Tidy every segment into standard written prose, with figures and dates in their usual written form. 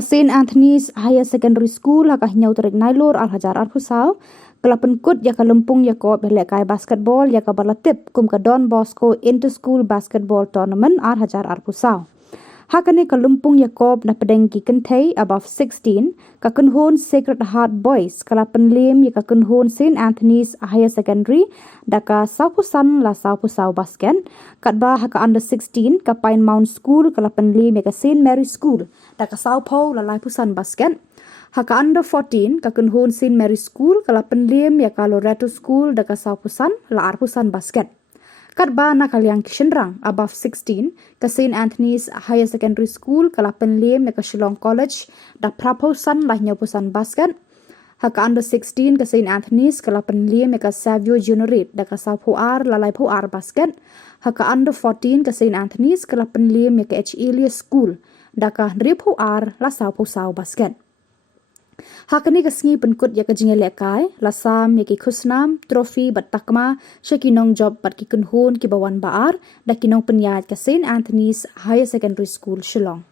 St. Anthony's Higher Secondary School haka hinyau tarik Nailur Al-Hajar Al-Pusau. Kala Pynkut ya ka lympung ya ko ialehkai basketball ya ka balatip kum ka Don Bosco Inter School Basketball Tournament Al-Hajar Al-Pusau. Hakane ka lympung ya ko na pdeng ki kynthei above 16 ka kynhun Sacred Heart Boys kala pynliem ya ka kynhun St. Anthony's Higher Secondary da ka Saupusan la Saupusau basket. Katba haka under 16 ka Pine Mount School kala pynliem ya ka St. Mary School da ka Saupo la Laipusan basket. Haka under 14 ka kynhun St. Mary School kala pynliem ya ka Loreto School da ka Saupusan la Arpusan basket. Katba na liang shynrang above 16 ka St. Anthony's Higher Secondary School kala pynliem ya ka Shillong College da Praposan la Nyopusan basket. Haka under 16 ka St. Anthony's kala pynliem ya ka Savio Juniorate da ka Saupuar la Laipuar basket. Haka under 14 ka St. Anthony's kala pynliem ya ka H.Elias School da ka Ripuar la Saupusau basket. Hakani ka sngi Pynkut ya ka jingialehkai lasam ya ki khusnam trofi bat takma shaki nongjop bat ki kynhun ki bawan baar da ki nongpyniaid ka St. Anthony's Higher Secondary School Shillong.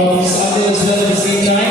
from Savio as well at the same time.